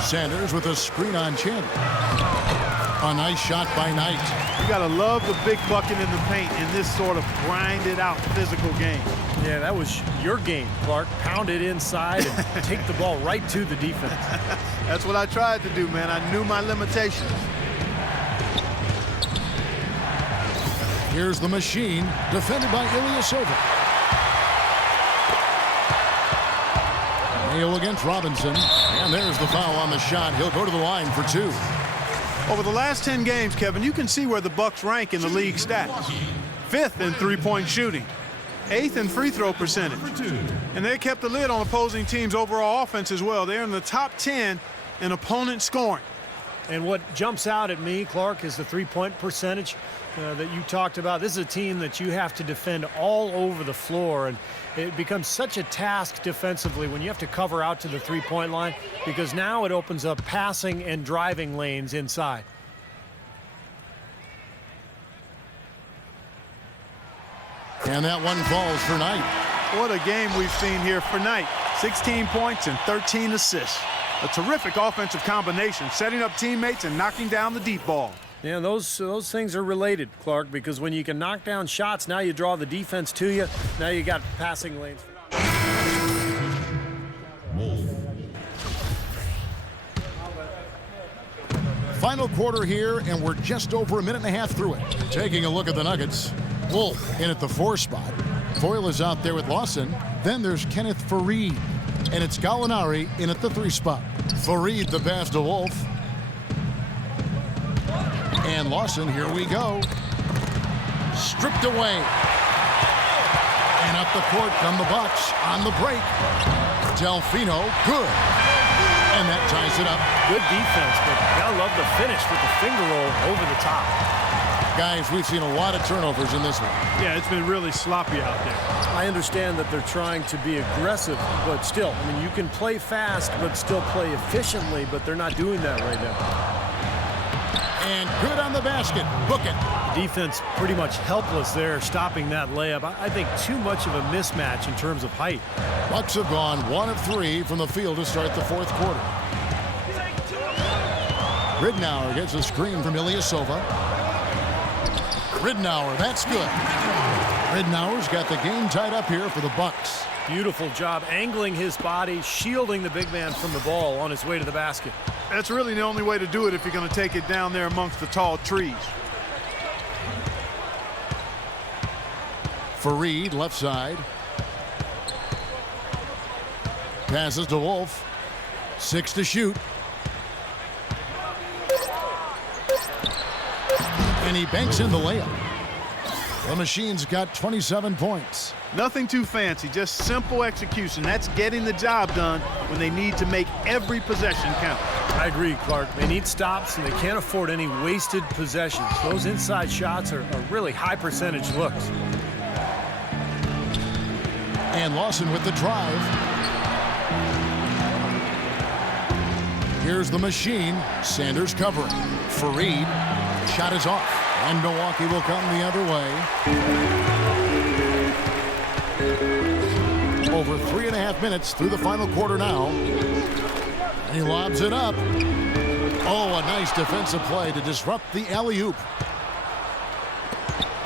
Sanders with a screen on Chandler. A nice shot by Knight. You got to love the big bucket in the paint in this sort of grinded out physical game. Yeah, that was your game, Clark. Pound it inside and take the ball right to the defense. That's what I tried to do, man. I knew my limitations. Here's the machine, defended by Ilyasova. Mayo against Robinson, and there's the foul on the shot. He'll go to the line for 2. Over the last 10 games, Kevin, you can see where the Bucks rank in the league stats. 5th in three-point shooting, 8th in free throw percentage. And they kept the lid on opposing teams' overall offense as well. They're in the top 10 in opponent scoring. And what jumps out at me, Clark, is the three-point percentage that you talked about. This is a team that you have to defend all over the floor, and it becomes such a task defensively when you have to cover out to the three-point line, because now it opens up passing and driving lanes inside. And that one falls for Knight. What a game we've seen here for Knight. 16 points and 13 assists. A terrific offensive combination, setting up teammates and knocking down the deep ball. Yeah, those things are related, Clark, because when you can knock down shots, now you draw the defense to you. Now you got passing lanes. Final quarter here, and we're just over a minute and a half through it. Taking a look at the Nuggets. Wolf in at the 4 spot. Foyle is out there with Lawson. Then there's Kenneth Faried. And it's Gallinari in at the 3 spot. Faried the pass to Wolf. And Lawson, here we go. Stripped away. And up the court come the Bucks on the break. Delfino, good. And that ties it up. Good defense, but gotta love the finish with the finger roll over the top. Guys, we've seen a lot of turnovers in this one. Yeah, it's been really sloppy out there. I understand that they're trying to be aggressive, but still, I mean, you can play fast, but still play efficiently, but they're not doing that right now. And good on the basket. Book it. Defense pretty much helpless there, stopping that layup. I think too much of a mismatch in terms of height. Bucks have gone 1 of 3 from the field to start the 4th quarter. Ridnour gets a screen from Ilyasova. Ridnour, that's good. Ridnour's got the game tied up here for the Bucks. Beautiful job angling his body, shielding the big man from the ball on his way to the basket. That's really the only way to do it if you're going to take it down there amongst the tall trees. Faried, left side. Passes to Wolf. 6 to shoot. And he banks in the layup. The Machine's got 27 points. Nothing too fancy, just simple execution. That's getting the job done when they need to make every possession count. I agree, Clark. They need stops, and they can't afford any wasted possessions. Those inside shots are really high percentage looks. And Lawson with the drive. Here's the Machine. Sanders covering. Faried. Shot is off. And Milwaukee will come the other way. Over 3.5 minutes through the final quarter now. And he lobs it up. Oh, a nice defensive play to disrupt the alley-oop.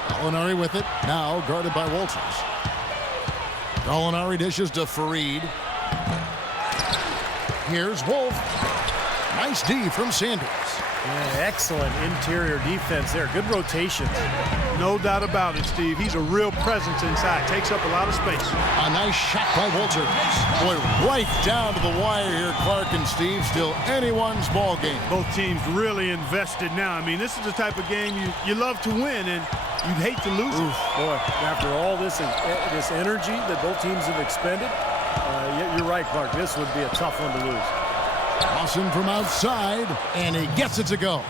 Gallinari with it. Now guarded by Walters. Gallinari dishes to Faried. Here's Wolf. Nice D from Sanders. Yeah, excellent interior defense there. Good rotation. No doubt about it, Steve. He's a real presence inside. Takes up a lot of space. A nice shot by Walters. Boy, right down to the wire here, Clark and Steve. Still anyone's ball game. Both teams really invested now. I mean, this is the type of game you love to win, and you'd hate to lose it. Boy, after all this energy that both teams have expended, you're right, Clark. This would be a tough one to lose. Lawson from outside, and he gets it to go.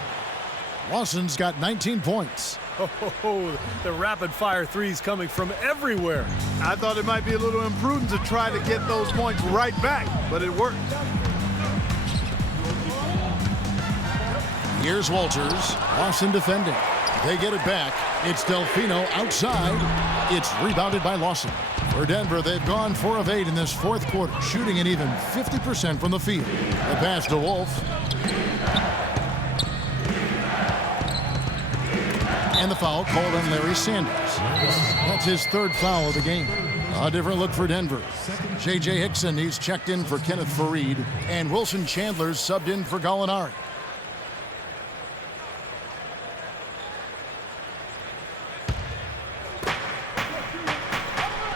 Lawson's got 19 points. Oh, the rapid-fire threes coming from everywhere. I thought it might be a little imprudent to try to get those points right back, but it worked. Here's Walters. Lawson defending. They get it back. It's Delfino outside. It's rebounded by Lawson. For Denver, they've gone 4 of 8 in this 4th quarter, shooting an even 50% from the field. The pass to Wolf. And the foul called on Larry Sanders. That's his third foul of the game. A different look for Denver. J.J. Hickson, he's checked in for Kenneth Fareed. And Wilson Chandler's subbed in for Gallinari.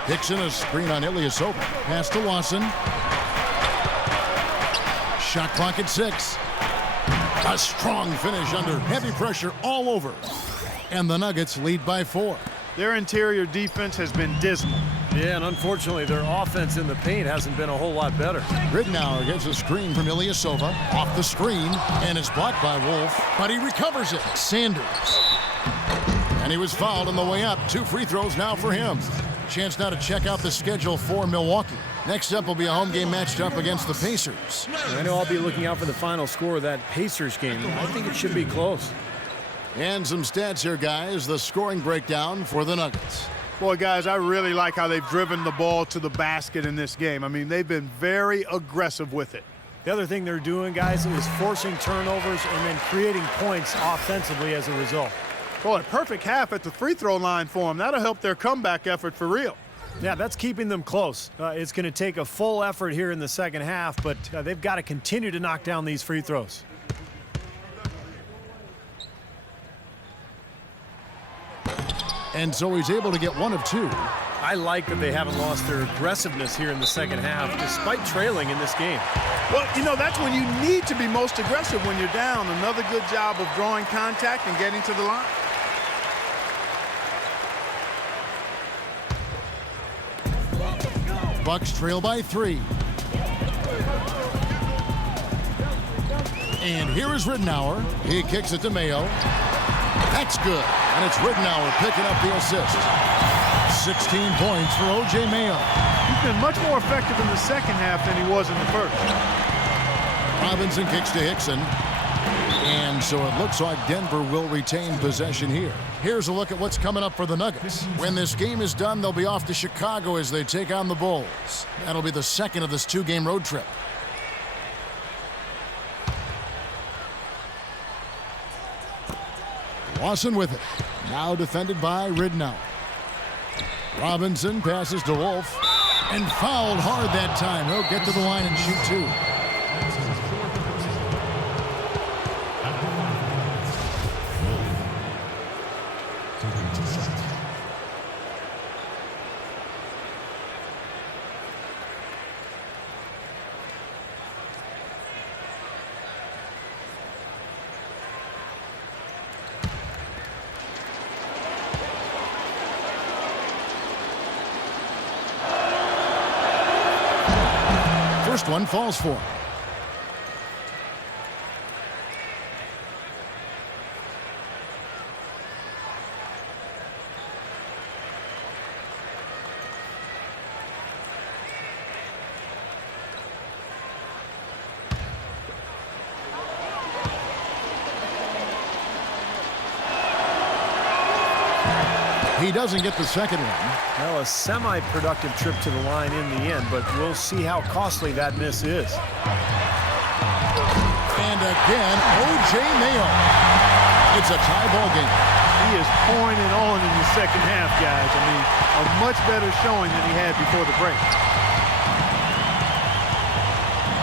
Hickson, a screen on Ilyasova. Pass to Lawson. Shot clock at 6. A strong finish under heavy pressure all over. And the Nuggets lead by 4. Their interior defense has been dismal. Yeah, and unfortunately, their offense in the paint hasn't been a whole lot better. Ridnour gets a screen from Ilyasova. Off the screen, and it's blocked by Wolf, but he recovers it. Sanders. And he was fouled on the way up. 2 free throws now for him. Chance now to check out the schedule for Milwaukee. Next up will be a home game matched up against the Pacers. I know I'll be looking out for the final score of that Pacers game. I think it should be close. And some stats here, guys. The scoring breakdown for the Nuggets. Boy, guys, I really like how they've driven the ball to the basket in this game. I mean, they've been very aggressive with it. The other thing they're doing, guys, is forcing turnovers and then creating points offensively as a result. Boy, a perfect half at the free throw line for them. That'll help their comeback effort for real. Yeah, that's keeping them close. It's going to take a full effort here in the second half, but they've got to continue to knock down these free throws. And so he's able to get 1 of 2. I like that they haven't lost their aggressiveness here in the second half, despite trailing in this game. Well, you know, that's when you need to be most aggressive when you're down. Another good job of drawing contact and getting to the line. Bucks trail by 3. And here is Ridnour. He kicks it to Mayo. That's good. And it's Ridnour picking up the assist. 16 points for O.J. Mayo. He's been much more effective in the second half than he was in the first. Robinson kicks to Hickson. And so it looks like Denver will retain possession here. Here's a look at what's coming up for the Nuggets. When this game is done, they'll be off to Chicago as they take on the Bulls. That'll be the second of this 2-game road trip. Lawson with it. Now defended by Ridnour. Robinson passes to Wolf. And fouled hard that time. He'll get to the line and shoot 2. First one falls for him. He doesn't get the second one. Well, a semi-productive trip to the line in the end, but we'll see how costly that miss is. And again, O.J. Mayo. It's a tie ball game. He is pouring it on in the second half, guys. I mean, a much better showing than he had before the break.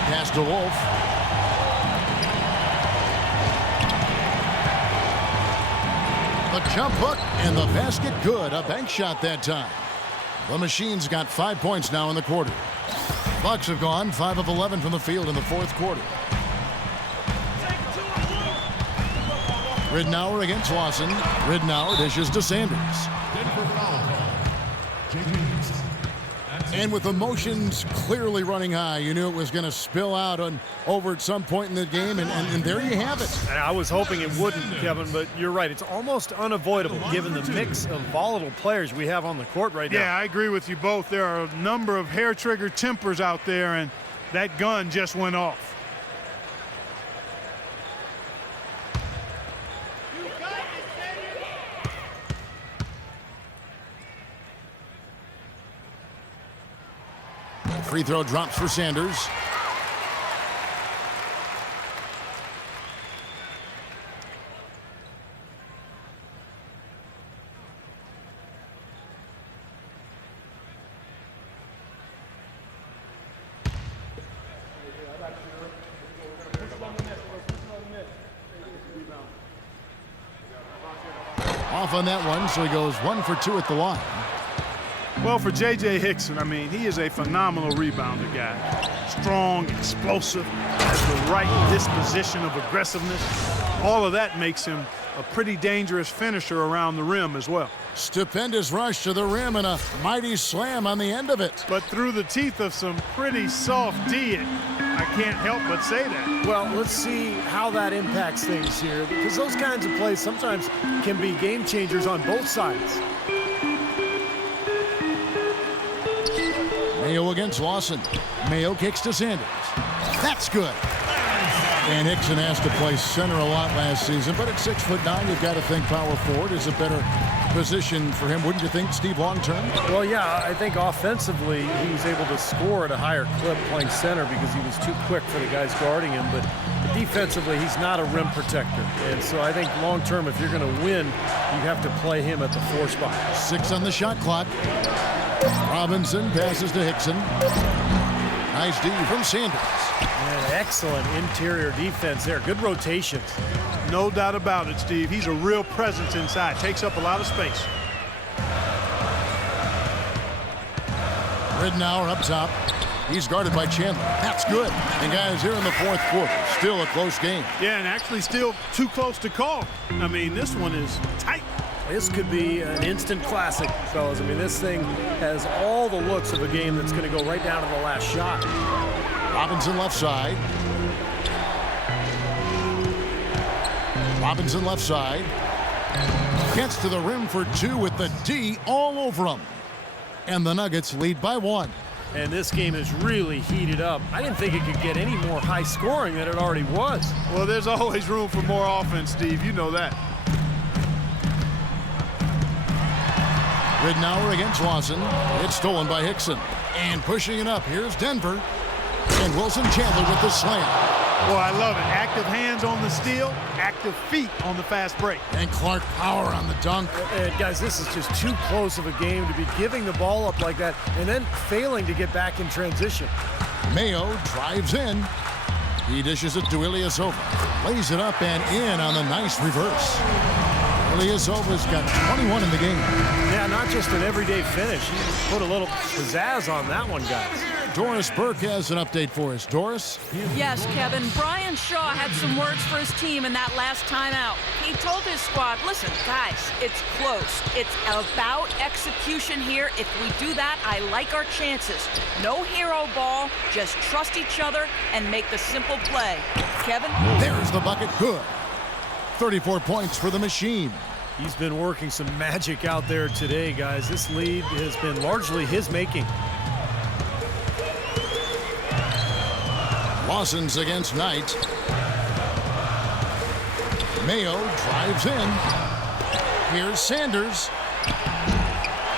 Pass to Wolf. A jump hook and the basket good. A bank shot that time. The Machine's got 5 points now in the quarter. Bucks have gone 5 of 11 from the field in the fourth quarter. Ridnour against Lawson. Ridnour dishes to Sanders. And with emotions clearly running high, you knew it was going to spill out over at some point in the game, and there you have it. I was hoping it wouldn't, Kevin, but you're right. It's almost unavoidable given the mix of volatile players we have on the court right now. Yeah, I agree with you both. There are a number of hair-trigger tempers out there, and that gun just went off. Free throw drops for Sanders. off on that one, so he goes 1 for 2 at the line. Well, for J.J. Hickson, I mean, he is a phenomenal rebounder guy. Strong, explosive, has the right disposition of aggressiveness. All of that makes him a pretty dangerous finisher around the rim as well. Stupendous rush to the rim and a mighty slam on the end of it. But through the teeth of some pretty soft D, I can't help but say that. Well, let's see how that impacts things here, because those kinds of plays sometimes can be game changers on both sides. Mayo against Lawson. Mayo kicks to Sanders. That's good. And Hickson has to play center a lot last season, but at 6'9", you've got to think power forward is a better position for him, wouldn't you think, Steve, long term? Well, yeah, I think offensively he was able to score at a higher clip playing center because he was too quick for the guys guarding him, but defensively he's not a rim protector. And so I think long term, if you're going to win, you have to play him at the 4 spot. 6 on the shot clock. Robinson passes to Hickson. Nice D from Sanders. And excellent interior defense there. Good rotations. No doubt about it, Steve. He's a real presence inside. Takes up a lot of space. Ridnour up top. He's guarded by Chandler. That's good. And guys, here in the 4th quarter, still a close game. Yeah, and actually still too close to call. I mean, this one is tight. This could be an instant classic, fellas. I mean, this thing has all the looks of a game that's going to go right down to the last shot. Robinson left side. Robinson left side. Gets to the rim for 2 with the D all over him. And the Nuggets lead by 1. And this game is really heated up. I didn't think it could get any more high scoring than it already was. Well, there's always room for more offense, Steve. You know that. Ridnour against Lawson. It's stolen by Hickson. And pushing it up, here's Denver. And Wilson Chandler with the slam. Boy, I love it. Active hands on the steal, active feet on the fast break. And Clark Power on the dunk. And guys, this is just too close of a game to be giving the ball up like that and then failing to get back in transition. Mayo drives in. He dishes it to Ilyasova. Lays it up and in on the nice reverse. Ilyasova's got 21 in the game. Yeah, not just an everyday finish. He put a little pizzazz on that one, guys. Doris Burke has an update for us. Doris? Yes, Kevin. Brian Shaw had some words for his team in that last timeout. He told his squad, listen, guys, it's close. It's about execution here. If we do that, I like our chances. No hero ball, just trust each other and make the simple play. Kevin? There's the bucket. Good. 34 points for the machine. He's been working some magic out there today, guys. This lead has been largely his making. Lawson's against Knight. Mayo drives in. Here's Sanders.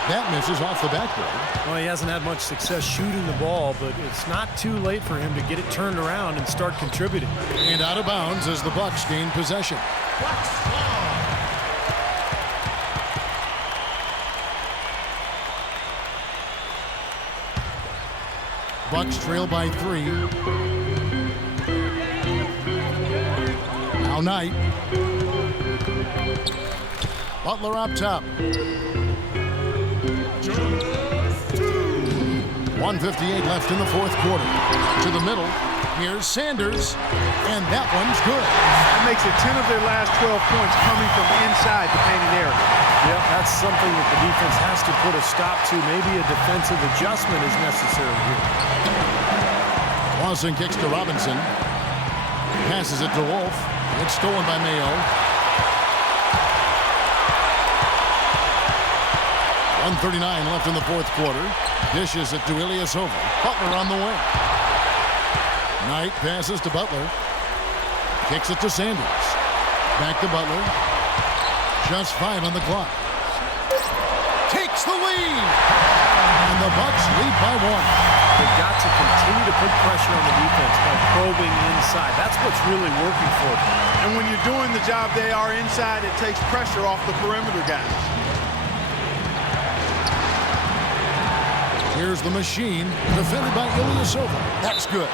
That misses off the backboard. Well, he hasn't had much success shooting the ball, but it's not too late for him to get it turned around and start contributing. And out of bounds as the Bucks gain possession. Bucks trail by 3. Now Knight. Butler up top. 1:58 left in the 4th quarter. To the middle. Here's Sanders. And that one's good. That makes it 10 of their last 12 points coming from inside the painted area. Yeah, that's something that the defense has to put a stop to. Maybe a defensive adjustment is necessary here. Lawson kicks to Robinson. Passes it to Wolf. It's stolen by Mayo. 1:39 left in the 4th quarter. Dishes it to Ilyasova. Butler on the wing. Knight passes to Butler. Kicks it to Sanders. Back to Butler. Just 5 on the clock. Takes the lead. And the Bucks lead by 1. They've got to continue to put pressure on the defense by probing inside. That's what's really working for them. And when you're doing the job they are inside, it takes pressure off the perimeter guys. Here's the machine, defended by Ilyasova. That's good.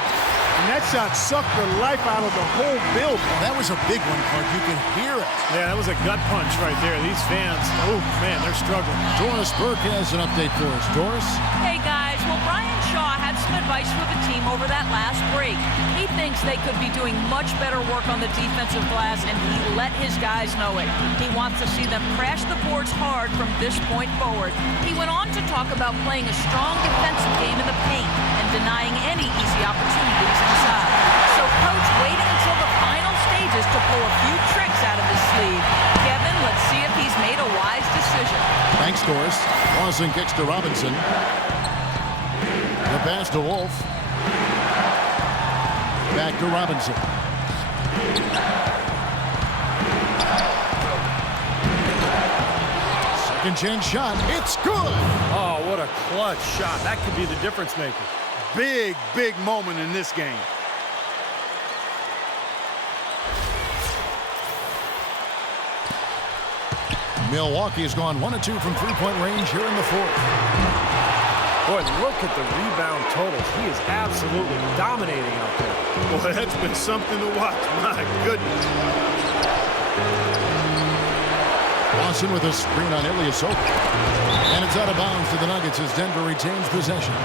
And that shot sucked the life out of the whole building. Oh, that was a big one, Clark. You can hear it. Yeah, that was a gut punch right there. These fans, oh, man, they're struggling. Doris Burke has an update for us. Doris? Hey, guys. Well, Brian Shaw had some advice for the team over that last break. He thinks they could be doing much better work on the defensive glass, and he let his guys know it. He wants to see them crash the boards hard from this point forward. He went on to talk about playing a strong defensive game in the paint and denying any easy opportunities inside. So Coach waiting until the final stages to pull a few tricks out of his sleeve. Kevin, let's see if he's made a wise decision. Thanks, Doris. Lawson kicks to Robinson. The pass to Wolf. Back to Robinson. Second chance shot. It's good. Oh, what a clutch shot. That could be the difference maker. Big, big moment in this game. Milwaukee has gone 1 of 2 from three-point range here in the fourth. Boy, look at the rebound totals. He is absolutely dominating out there. Boy, that's been something to watch. My goodness. Lawson with a screen on Ilyasova. And it's out of bounds to the Nuggets as Denver retains possession.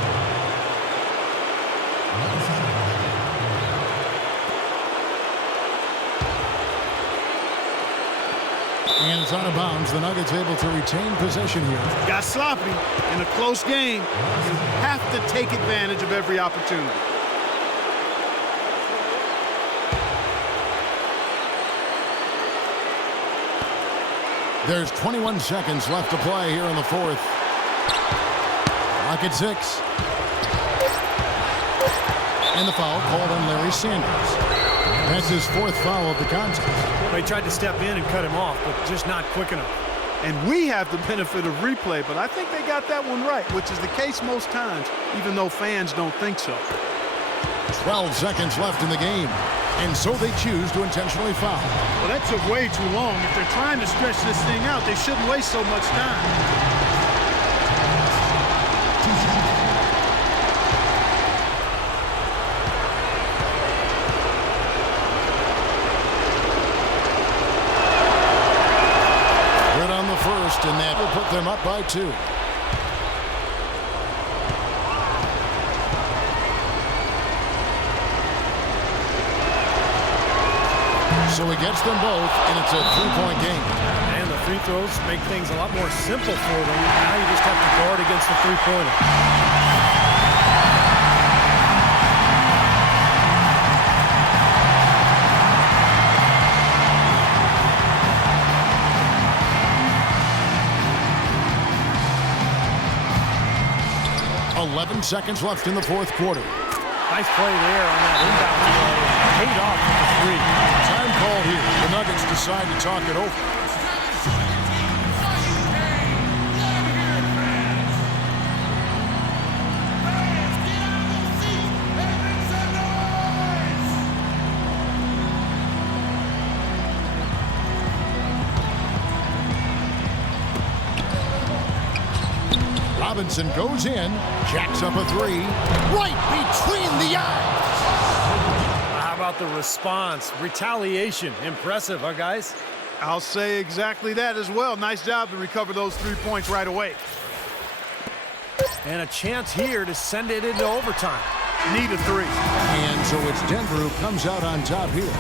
And it's out of bounds. The Nuggets able to retain possession here. Got sloppy in a close game. You have to take advantage of every opportunity. There's 21 seconds left to play here in the fourth. Clock at 6. And the foul called on Larry Sanders. That's his fourth foul of the contest. Well, he tried to step in and cut him off, but just not quick enough. And we have the benefit of replay, but I think they got that one right, which is the case most times, even though fans don't think so. 12 seconds left in the game, and so they choose to intentionally foul. Well, that took way too long. If they're trying to stretch this thing out, they shouldn't waste so much time. And that will put them up by 2. So he gets them both, and it's a three-point game. And the free throws make things a lot more simple for them. Now you just have to guard against the three-pointer. 11 seconds left in the fourth quarter. Nice play there on that inbound play. Paid off with the three. Time called here. The Nuggets decide to talk it over. Robinson goes in, jacks up a three, right between the eyes. How about the response? Retaliation. Impressive, huh, guys? I'll say exactly that as well. Nice job to recover those 3 points right away. And a chance here to send it into overtime. Need a three. And so it's Denver who comes out on top here.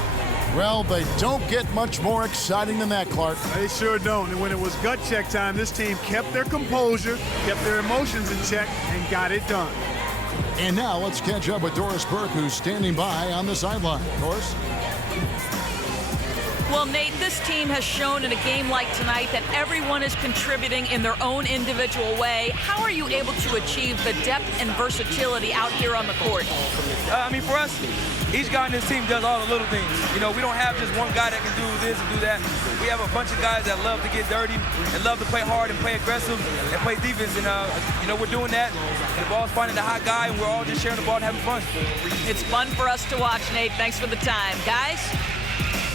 Well, they don't get much more exciting than that, Clark. They sure don't. And when it was gut check time, this team kept their composure, kept their emotions in check, and got it done. And now let's catch up with Doris Burke, who's standing by on the sideline. Doris? Well, Nate, this team has shown in a game like tonight that everyone is contributing in their own individual way. How are you able to achieve the depth and versatility out here on the court? For us, each guy in this team does all the little things. You know, we don't have just one guy that can do this and do that. We have a bunch of guys that love to get dirty and love to play hard and play aggressive and play defense. And, we're doing that. The ball's finding the hot guy, and we're all just sharing the ball and having fun. It's fun for us to watch, Nate. Thanks for the time. Guys?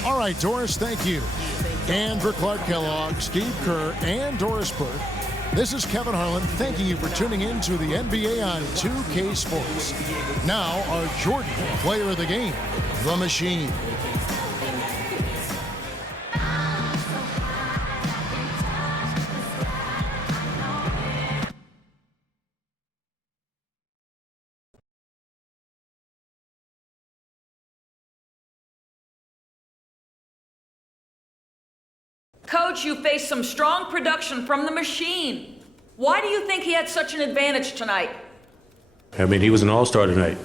All right, Doris, thank you. And for Clark Kellogg, Steve Kerr, and Doris Burke, This is Kevin Harlan thanking you for tuning in to the NBA on 2K Sports. Now, our Jordan player of the game, the Machine. Coach, you faced some strong production from the Machine. Why do you think he had such an advantage tonight? I mean, he was an all-star tonight.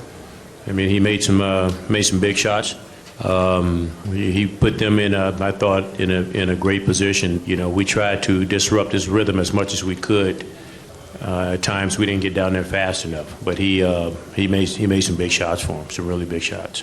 I mean, he made some big shots. He put them in, I thought, in a great position. You know, we tried to disrupt his rhythm as much as we could. At times, we didn't get down there fast enough. But he made some big shots for him, some really big shots.